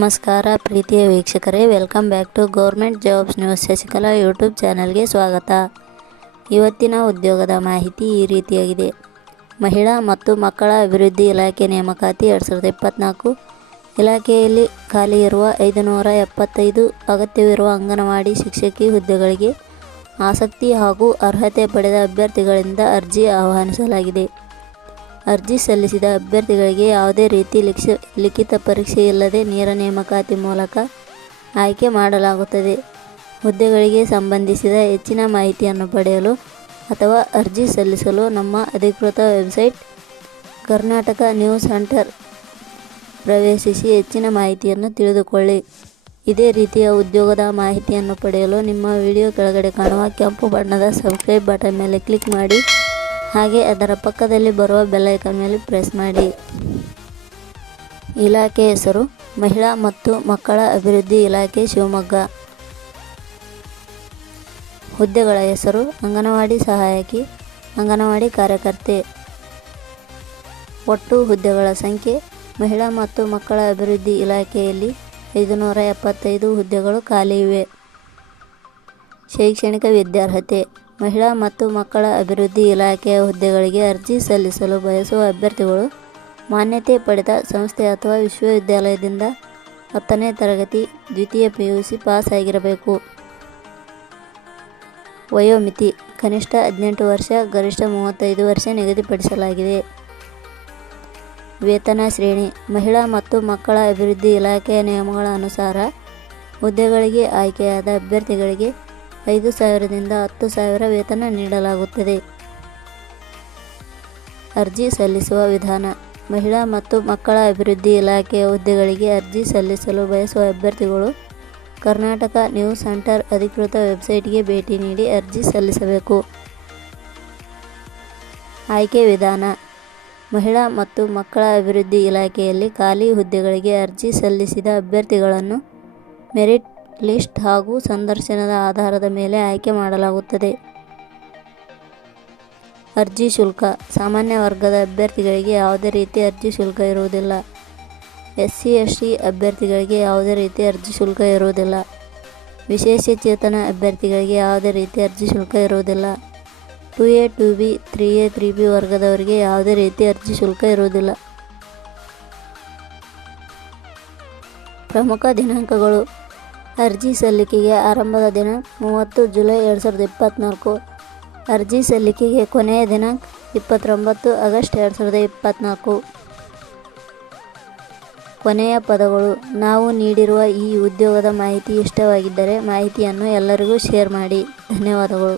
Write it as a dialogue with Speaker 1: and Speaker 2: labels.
Speaker 1: ನಮಸ್ಕಾರ ಪ್ರೀತಿಯ ವೀಕ್ಷಕರೇ welcome back to government jobs news Shashikala YouTube ಚಾನಲ್ಗೆ ಸ್ವಾಗತ. ಇವತ್ತಿನ ಉದ್ಯೋಗದ ಮಾಹಿತಿ ಈ ರೀತಿಯಾಗಿದೆ. ಮಹಿಳಾ ಮತ್ತು ಮಕ್ಕಳ ಅಭಿವೃದ್ಧಿ ಇಲಾಖೆ ನೇಮಕಾತಿ ಎರಡು ಸಾವಿರದ ಇಪ್ಪತ್ತ್ನಾಲ್ಕು ಇಲಾಖೆಯಲ್ಲಿ ಖಾಲಿ ಇರುವ ಐದು ನೂರ ಎಪ್ಪತ್ತೈದು ಅಗತ್ಯವಿರುವ ಅಂಗನವಾಡಿ ಶಿಕ್ಷಕಿ ಹುದ್ದೆಗಳಿಗೆ ಆಸಕ್ತಿ ಹಾಗೂ ಅರ್ಹತೆ ಪಡೆದ ಅಭ್ಯರ್ಥಿಗಳಿಂದ ಅರ್ಜಿ ಆಹ್ವಾನಿಸಲಾಗಿದೆ. ಅರ್ಜಿ ಸಲ್ಲಿಸಿದ ಅಭ್ಯರ್ಥಿಗಳಿಗೆ ಯಾವುದೇ ರೀತಿ ಲಿಕ್ಷ, ಲಿಖಿತ ಪರೀಕ್ಷೆ ಇಲ್ಲದೆ ನೇರ ನೇಮಕಾತಿ ಮೂಲಕ ಆಯ್ಕೆ ಮಾಡಲಾಗುತ್ತದೆ. ಹುದ್ದೆಗಳಿಗೆ ಸಂಬಂಧಿಸಿದ ಹೆಚ್ಚಿನ ಮಾಹಿತಿಯನ್ನು ಪಡೆಯಲು ಅಥವಾ ಅರ್ಜಿ ಸಲ್ಲಿಸಲು ನಮ್ಮ ಅಧಿಕೃತ ವೆಬ್ಸೈಟ್ ಕರ್ನಾಟಕ ನ್ಯೂಸ್ ಸೆಂಟರ್ ಪ್ರವೇಶಿಸಿ ಹೆಚ್ಚಿನ ಮಾಹಿತಿಯನ್ನು ತಿಳಿದುಕೊಳ್ಳಿ. ಇದೇ ರೀತಿಯ ಉದ್ಯೋಗದ ಮಾಹಿತಿಯನ್ನು ಪಡೆಯಲು ನಿಮ್ಮ ವಿಡಿಯೋ ಕೆಳಗಡೆ ಕಾಣುವ ಕೆಂಪು ಬಣ್ಣದ ಸಬ್ಸ್ಕ್ರೈಬ್ ಬಟನ್ ಮೇಲೆ ಕ್ಲಿಕ್ ಮಾಡಿ. ಹಾಗೆ ಅದರ ಪಕ್ಕದಲ್ಲಿ ಬರುವ ಬೆಲ್ಲೈಕನ್ ಮೇಲೆ ಪ್ರೆಸ್ ಮಾಡಿ. ಇಲಾಖೆ ಹೆಸರು, ಮಹಿಳಾ ಮತ್ತು ಮಕ್ಕಳ ಅಭಿವೃದ್ಧಿ ಇಲಾಖೆ, ಶಿವಮೊಗ್ಗ. ಹುದ್ದೆಗಳ ಹೆಸರು, ಅಂಗನವಾಡಿ ಸಹಾಯಕಿ, ಅಂಗನವಾಡಿ ಕಾರ್ಯಕರ್ತೆ. ಒಟ್ಟು ಹುದ್ದೆಗಳ ಸಂಖ್ಯೆ, ಮಹಿಳಾ ಮತ್ತು ಮಕ್ಕಳ ಅಭಿವೃದ್ಧಿ ಇಲಾಖೆಯಲ್ಲಿ ಐದುನೂರ ಎಪ್ಪತ್ತೈದು ಹುದ್ದೆಗಳು ಖಾಲಿ ಇವೆ. ಶೈಕ್ಷಣಿಕ ವಿದ್ಯಾರ್ಹತೆ ಮಹಿಳಾ ಮತ್ತು ಮಕ್ಕಳ ಅಭಿವೃದ್ಧಿ ಇಲಾಖೆಯ ಹುದ್ದೆಗಳಿಗೆ ಅರ್ಜಿ ಸಲ್ಲಿಸಲು ಬಯಸುವ ಅಭ್ಯರ್ಥಿಗಳು ಮಾನ್ಯತೆ ಪಡೆದ ಸಂಸ್ಥೆ ಅಥವಾ ವಿಶ್ವವಿದ್ಯಾಲಯದಿಂದ ಹತ್ತನೇ ತರಗತಿ, ದ್ವಿತೀಯ ಪಿ ಯು ಸಿ ಪಾಸ್ ಆಗಿರಬೇಕು ವಯೋಮಿತಿ, ಕನಿಷ್ಠ ಹದಿನೆಂಟು ವರ್ಷ, ಗರಿಷ್ಠ ಮೂವತ್ತೈದು ವರ್ಷ ನಿಗದಿಪಡಿಸಲಾಗಿದೆ. ವೇತನ ಶ್ರೇಣಿ, ಮಹಿಳಾ ಮತ್ತು ಮಕ್ಕಳ ಅಭಿವೃದ್ಧಿ ಇಲಾಖೆಯ ನಿಯಮಗಳ ಅನುಸಾರ ಹುದ್ದೆಗಳಿಗೆ ಆಯ್ಕೆಯಾದ ಅಭ್ಯರ್ಥಿಗಳಿಗೆ ಐದು ಸಾವಿರದಿಂದ ಹತ್ತು ಸಾವಿರ ವೇತನ ನೀಡಲಾಗುತ್ತದೆ. ಅರ್ಜಿ ಸಲ್ಲಿಸುವ ವಿಧಾನ. ಮಹಿಳಾ ಮತ್ತು ಮಕ್ಕಳ ಅಭಿವೃದ್ಧಿ ಇಲಾಖೆಯ ಹುದ್ದೆಗಳಿಗೆ ಅರ್ಜಿ ಸಲ್ಲಿಸಲು ಬಯಸುವ ಅಭ್ಯರ್ಥಿಗಳು ಕರ್ನಾಟಕ ನ್ಯೂಸ್ ಸೆಂಟರ್ ಅಧಿಕೃತ ವೆಬ್ಸೈಟ್ಗೆ ಭೇಟಿ ನೀಡಿ ಅರ್ಜಿ ಸಲ್ಲಿಸಬೇಕು. ಆಯ್ಕೆ ವಿಧಾನ. ಮಹಿಳಾ ಮತ್ತು ಮಕ್ಕಳ ಅಭಿವೃದ್ಧಿ ಇಲಾಖೆಯಲ್ಲಿ ಖಾಲಿ ಹುದ್ದೆಗಳಿಗೆ ಅರ್ಜಿ ಸಲ್ಲಿಸಿದ ಅಭ್ಯರ್ಥಿಗಳನ್ನು ಮೆರಿಟ್ ಲಿಸ್ಟ್ ಹಾಗೂ ಸಂದರ್ಶನದ ಆಧಾರದ ಮೇಲೆ ಆಯ್ಕೆ ಮಾಡಲಾಗುತ್ತದೆ. ಅರ್ಜಿ ಶುಲ್ಕ. ಸಾಮಾನ್ಯ ವರ್ಗದ ಅಭ್ಯರ್ಥಿಗಳಿಗೆ ಯಾವುದೇ ರೀತಿ ಅರ್ಜಿ ಶುಲ್ಕ ಇರುವುದಿಲ್ಲ. ಎಸ್ ಸಿ ಎಸ್ ಟಿ ಅಭ್ಯರ್ಥಿಗಳಿಗೆ ಯಾವುದೇ ರೀತಿ ಅರ್ಜಿ ಶುಲ್ಕ ಇರುವುದಿಲ್ಲ. ವಿಶೇಷಚೇತನ ಅಭ್ಯರ್ಥಿಗಳಿಗೆ ಯಾವುದೇ ರೀತಿ ಅರ್ಜಿ ಶುಲ್ಕ ಇರುವುದಿಲ್ಲ. Two A, two B, three A, three B ವರ್ಗದವರಿಗೆ ಯಾವುದೇ ರೀತಿ ಅರ್ಜಿ ಶುಲ್ಕ ಇರುವುದಿಲ್ಲ. ಪ್ರಮುಖ ದಿನಾಂಕಗಳು. ಅರ್ಜಿ ಸಲ್ಲಿಕೆಗೆ ಆರಂಭದ ದಿನಾಂಕ ಮೂವತ್ತು ಜುಲೈ ಎರಡು ಸಾವಿರದ ಇಪ್ಪತ್ತ್ನಾಲ್ಕು ಅರ್ಜಿ ಸಲ್ಲಿಕೆಗೆ ಕೊನೆಯ ದಿನಾಂಕ ಇಪ್ಪತ್ತೊಂಬತ್ತು ಆಗಸ್ಟ್ ಎರಡು ಸಾವಿರದ ಇಪ್ಪತ್ತ್ನಾಲ್ಕು ಕೊನೆಯ ಪದಗಳು, ನಾವು ನೀಡಿರುವ ಈ ಉದ್ಯೋಗದ ಮಾಹಿತಿ ಇಷ್ಟವಾಗಿದ್ದರೆ ಮಾಹಿತಿಯನ್ನು ಎಲ್ಲರಿಗೂ ಶೇರ್ ಮಾಡಿ. ಧನ್ಯವಾದಗಳು.